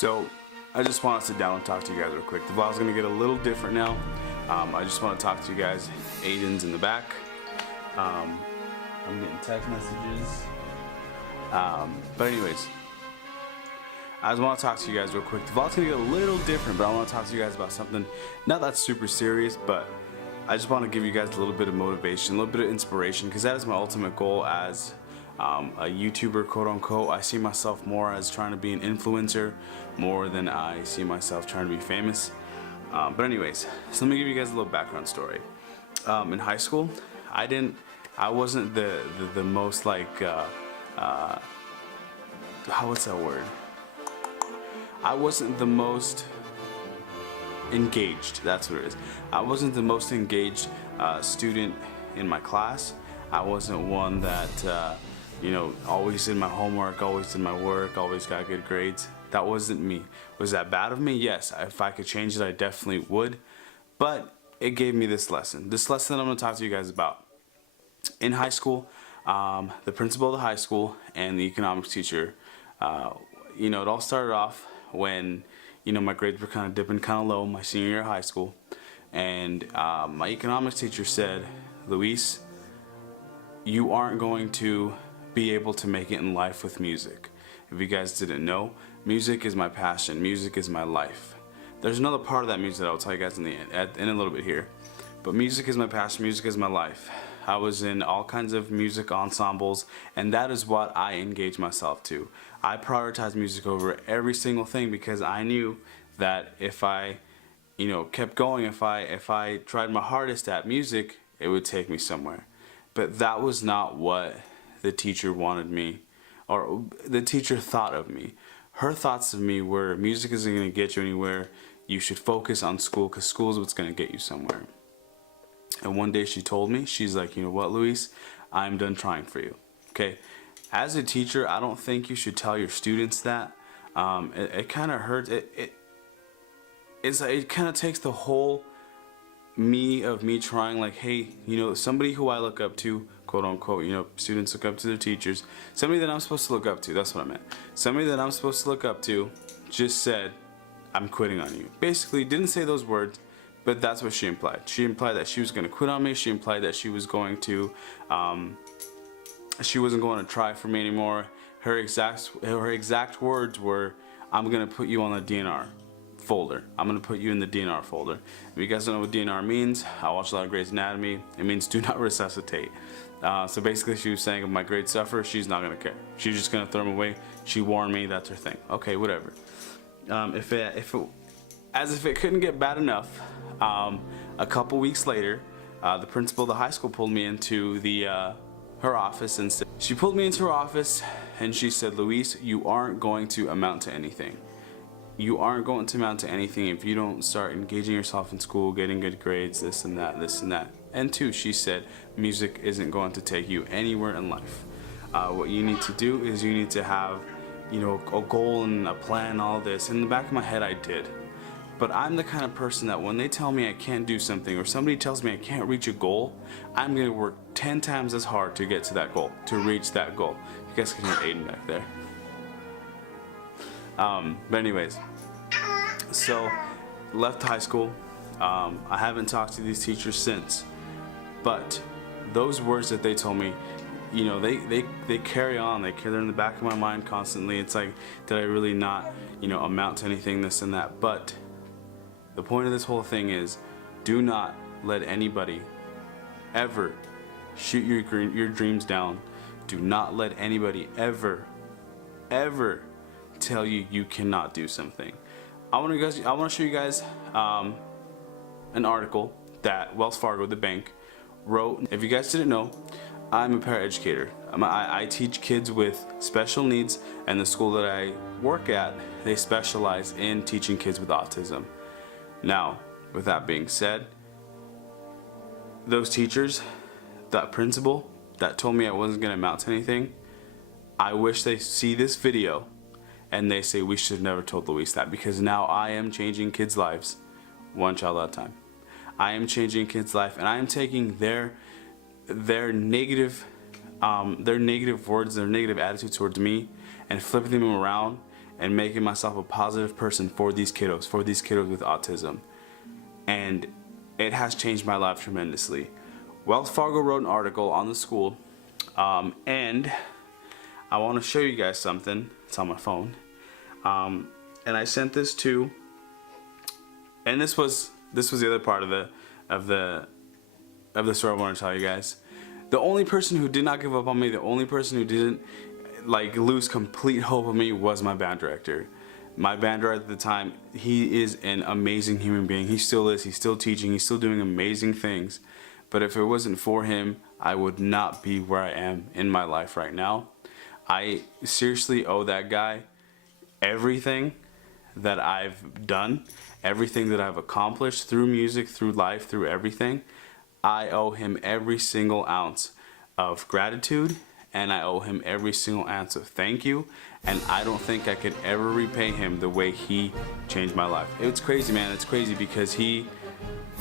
So I just want to sit down and talk to you guys real quick. The vlog's gonna get a little different now. I just want to talk to you guys. Aiden's in the back. I'm getting text messages. But anyways, I just want to talk to you guys real quick. The vlog's gonna get a little different, but I want to talk to you guys about something not that super serious, but I just want to give you guys a little bit of motivation, a little bit of inspiration, because that is my ultimate goal as a YouTuber, quote unquote. I see myself more as trying to be an influencer more than I see myself trying to be famous. But anyways, so let me give you guys a little background story. In high school, I wasn't the most like, what's that word? I wasn't the most engaged, that's what it is. I wasn't the most engaged student in my class. I wasn't one that, always did my homework, always did my work, always got good grades. That wasn't me. Was that bad of me? Yes. If I could change it, I definitely would. But it gave me this lesson. This lesson that I'm going to talk to you guys about. In high school, the principal of the high school and the economics teacher, it all started off when, my grades were kind of dipping kind of low my senior year of high school. And my economics teacher said, "Luis, you aren't going to be able to make it in life with music." If you guys didn't know, music is my passion. Music is my life. There's another part of that music that I'll tell you guys in a little bit here. But music is my passion. Music is my life. I was in all kinds of music ensembles, and that is what I engage myself to. I prioritize music over every single thing because I knew that if I, kept going, if I tried my hardest at music, it would take me somewhere. But that was not what the teacher wanted me, or the teacher thought of me. Her thoughts of me were, music isn't going to get you anywhere. You should focus on school because school is what's going to get you somewhere. And one day she told me, she's like, "You know what, Luis? I'm done trying for you." Okay? As a teacher, I don't think you should tell your students that. It kind of hurts. It kind of takes the whole me trying, like, hey, somebody who I look up to, quote unquote, students look up to their teachers. Somebody that I'm supposed to look up to, that's what I meant. Somebody that I'm supposed to look up to just said, "I'm quitting on you." Basically, didn't say those words, but that's what she implied. She implied that she was going to quit on me. She implied that she was going to, she wasn't going to try for me anymore. Her exact words were, "I'm going to put you on the DNR folder. I'm going to put you in the DNR folder." If you guys don't know what DNR means, I watch a lot of Grey's Anatomy. It means do not resuscitate. So basically she was saying if my grades suffer, she's not going to care. She's just going to throw them away. She warned me, that's her thing. Okay, whatever. As if it couldn't get bad enough, a couple weeks later, the principal of the high school pulled me into her office and said, she pulled me into her office and she said, "Luis, you aren't going to amount to anything. You aren't going to amount to anything if you don't start engaging yourself in school, getting good grades, this and that, this and that." And two, she said, music isn't going to take you anywhere in life. What you need to do is you need to have, a goal and a plan, all this. In the back of my head, I did. But I'm the kind of person that when they tell me I can't do something, or somebody tells me I can't reach a goal, I'm going to work 10 times as hard to get to that goal, to reach that goal. You guys can hear Aiden back there. But anyways, so left high school. I haven't talked to these teachers since, but those words that they told me, they carry on. They're in the back of my mind constantly. It's like, did I really not, amount to anything, this and that? But the point of this whole thing is, do not let anybody ever shoot your dreams down. Do not let anybody ever tell you you cannot do something. I want to show you guys an article that Wells Fargo, the bank, wrote. If you guys didn't know, I'm a paraeducator. I teach kids with special needs, and the school that I work at, they specialize in teaching kids with autism. Now, with that being said, those teachers, that principal that told me I wasn't going to amount to anything, I wish they see this video and they say we should have never told Luis that, because now I am changing kids' lives one child at a time. I am changing kids' life, and I am taking their negative words, their negative attitude towards me, and flipping them around and making myself a positive person for these kiddos with autism. And it has changed my life tremendously. Wells Fargo wrote an article on the school, and I want to show you guys something. It's on my phone, and I sent this to, and this was the other part of the story I want to tell you guys. The only person who did not give up on me, the only person who didn't like lose complete hope of me was my band director. My band director at the time, he is an amazing human being. He still is. He's still teaching. He's still doing amazing things. But if it wasn't for him, I would not be where I am in my life right now. I seriously owe that guy everything that I've done, everything that I've accomplished through music, through life, through everything. I owe him every single ounce of gratitude, and I owe him every single ounce of thank you, and I don't think I could ever repay him the way he changed my life. It's crazy, man. It's crazy because he,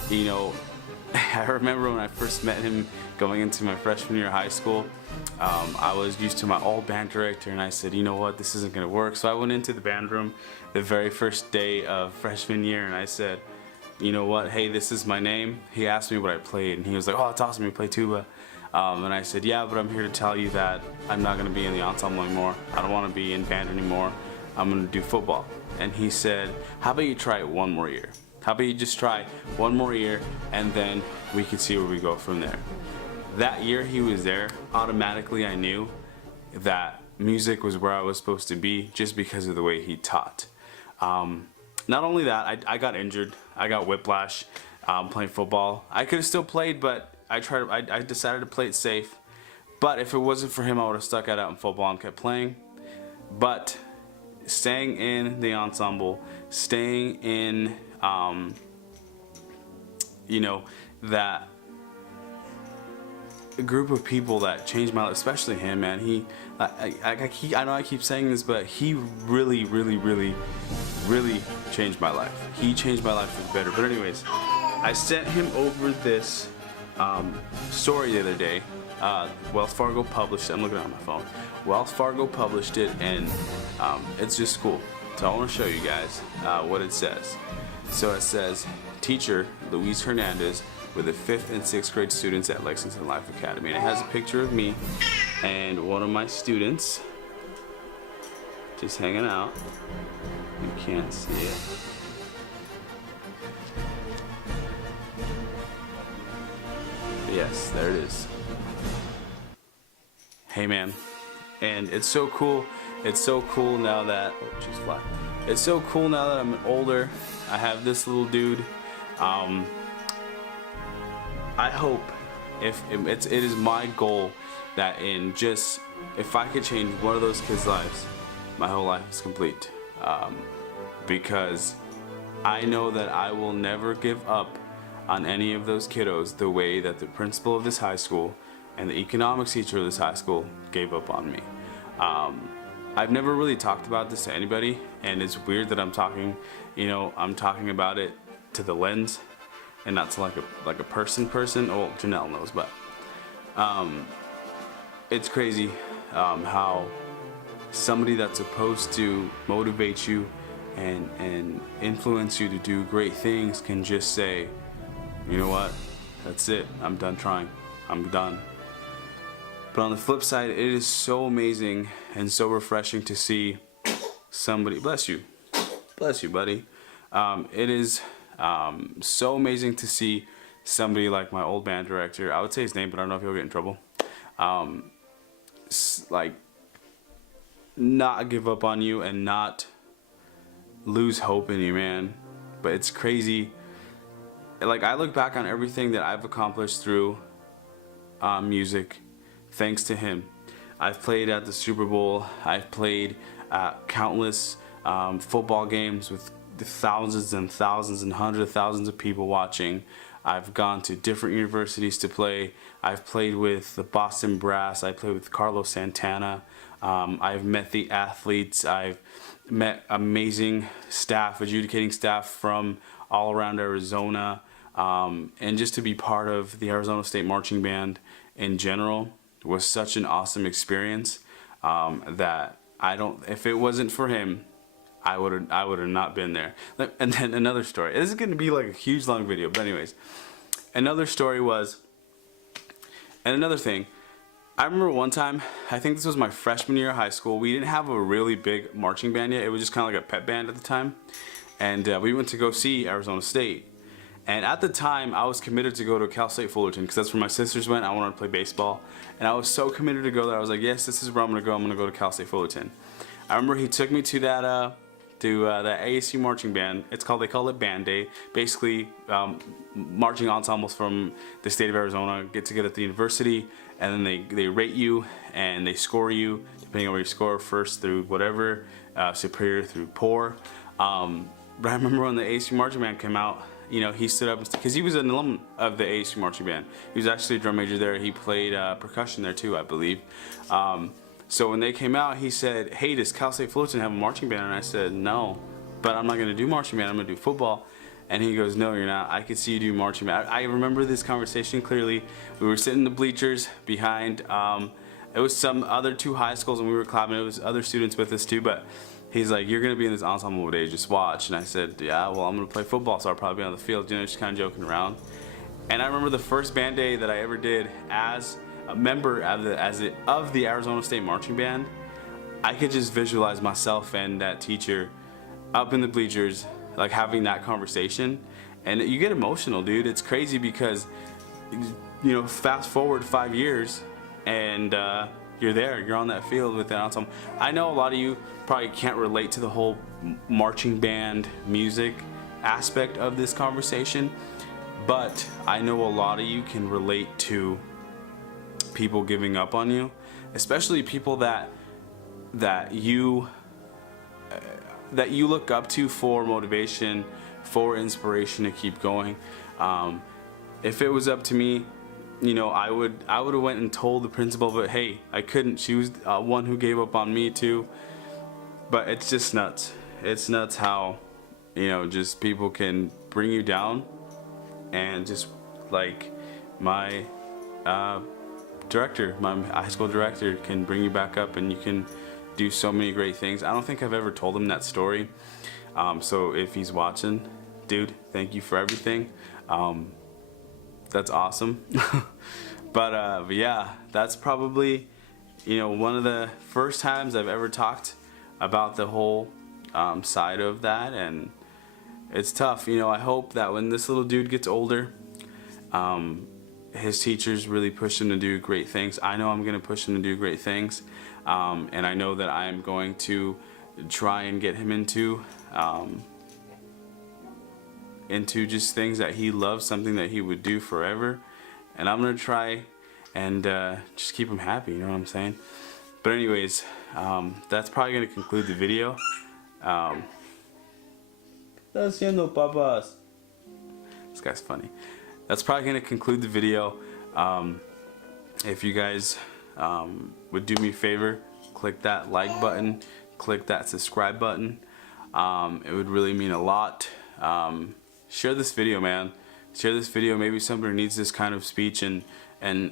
you know, I remember when I first met him going into my freshman year of high school, I was used to my old band director, and I said, you know what, this isn't going to work. So I went into the band room the very first day of freshman year, and I said, you know what, hey, this is my name. He asked me what I played, and he was like, oh, it's awesome, you play tuba. And I said, yeah, but I'm here to tell you that I'm not going to be in the ensemble anymore. I don't want to be in band anymore. I'm going to do football. And he said, how about you try it one more year? How about you just try one more year, and then we can see where we go from there. That year he was there, automatically I knew that music was where I was supposed to be just because of the way he taught. Not only that, I got injured. I got whiplash playing football. I could have still played, but I decided to play it safe. But if it wasn't for him, I would have stuck it out in football and kept playing. But staying in the ensemble, staying in, you know, that group of people that changed my life, especially him, man. I know I keep saying this, but he really changed my life. He changed my life for the better. But anyways, I sent him over this story the other day. Wells Fargo published it. I'm looking at my phone. Wells Fargo published it, and it's just cool. So I want to show you guys what it says. So it says, teacher Luis Hernandez with the 5th and 6th grade students at Lexington Life Academy. And it has a picture of me and one of my students just hanging out. You can't see it. Yes, there it is. Hey, man. And it's so cool. It's so cool now that, oh, she's flat. It's so cool now that I'm older. I have this little dude. I hope it is my goal that if I could change one of those kids' lives, my whole life is complete. Because I know that I will never give up on any of those kiddos the way that the principal of this high school and the economics teacher of this high school gave up on me. I've never really talked about this to anybody, and it's weird that I'm talking about it to the lens and not to like a person. Well, Janelle knows, but it's crazy how somebody that's supposed to motivate you and influence you to do great things can just say, you know what, that's it, I'm done trying, I'm done. But on the flip side, it is so amazing and so refreshing to see somebody, bless you buddy, it is so amazing to see somebody like my old band director, I would say his name, but I don't know if he'll get in trouble, like not give up on you and not lose hope in you, man. But it's crazy, like I look back on everything that I've accomplished through music thanks to him. I've played at the Super Bowl, I've played countless football games with thousands and thousands and hundreds of thousands of people watching. I've gone to different universities to play. I've played with the Boston Brass. I played with Carlos Santana. I've met the athletes. I've met amazing staff, adjudicating staff from all around Arizona. And just to be part of the Arizona State Marching Band in general was such an awesome experience that if it wasn't for him, I would have not been there. And then another story. This is going to be like a huge long video, but anyways, another story was, and another thing, I remember one time, I think this was my freshman year of high school, we didn't have a really big marching band yet. It was just kind of like a pep band at the time, and we went to go see Arizona State. And at the time, I was committed to go to Cal State Fullerton because that's where my sisters went. I wanted to play baseball, and I was so committed to go there. I was like, yes, this is where I'm gonna go. I'm gonna go to Cal State Fullerton. I remember he took me to that ASU marching band. They call it Band Day. Basically, marching ensembles from the state of Arizona get together at the university, and then they rate you and they score you depending on where you score, first through whatever, superior through poor. But I remember when the ASU marching band came out, you know, he stood up because he was an alum of the ASU marching band. He was actually a drum major there. He played percussion there too, I believe. So when they came out, he said, hey, does Cal State Fullerton have a marching band? And I said, no, but I'm not going to do marching band. I'm going to do football. And he goes, no, you're not. I could see you do marching band. I remember this conversation clearly. We were sitting in the bleachers behind. It was some other two high schools, and we were clapping. It was other students with us too, but he's like, you're going to be in this ensemble today, just watch. And I said, yeah, well, I'm going to play football, so I'll probably be on the field, you know, just kind of joking around. And I remember the first band day that I ever did as a member of the Arizona State Marching Band. I could just visualize myself and that teacher up in the bleachers, like having that conversation. And you get emotional, dude. It's crazy because, you know, fast forward 5 years and you're there, you're on that field with that ensemble. I know a lot of you probably can't relate to the whole marching band music aspect of this conversation, but I know a lot of you can relate to people giving up on you, especially people that you look up to for motivation, for inspiration to keep going. If it was up to me, you know, I would have went and told the principal, but hey, I couldn't. She was one who gave up on me too. But it's just nuts. It's nuts how, you know, just people can bring you down, and just like my director, my high school director, can bring you back up, and you can do so many great things. I don't think I've ever told him that story. So if he's watching, dude, thank you for everything. That's awesome. But yeah, that's probably, you know, one of the first times I've ever talked about the whole side of that, and it's tough. You know, I hope that when this little dude gets older, his teachers really push him to do great things. I know I'm going to push him to do great things, and I know that I'm going to try and get him into just things that he loves, something that he would do forever. And I'm going to try and just keep him happy, you know what I'm saying? But anyways, that's probably going to conclude the video. This guy's funny. That's probably going to conclude the video. If you guys would do me a favor, click that like button, click that subscribe button. It would really mean a lot. Share this video, man. Share this video. Maybe somebody needs this kind of speech, and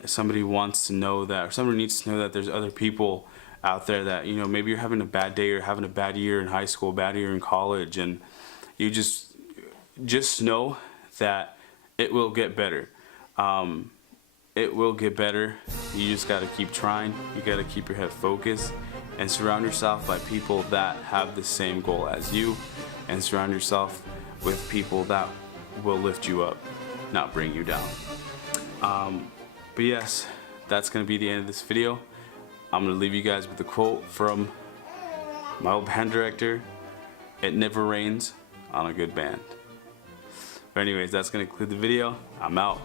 somebody wants to know that, or somebody needs to know that there's other people out there that, you know, maybe you're having a bad day or having a bad year in high school, bad year in college, and you just know that it will get better. It will get better. You just got to keep trying. You got to keep your head focused, and surround yourself by people that have the same goal as you, and surround yourself with people that will lift you up, not bring you down. But yes, that's going to be the end of this video. I'm going to leave you guys with a quote from my old band director: "It never rains on a good band." But anyways, that's going to conclude the video. I'm out.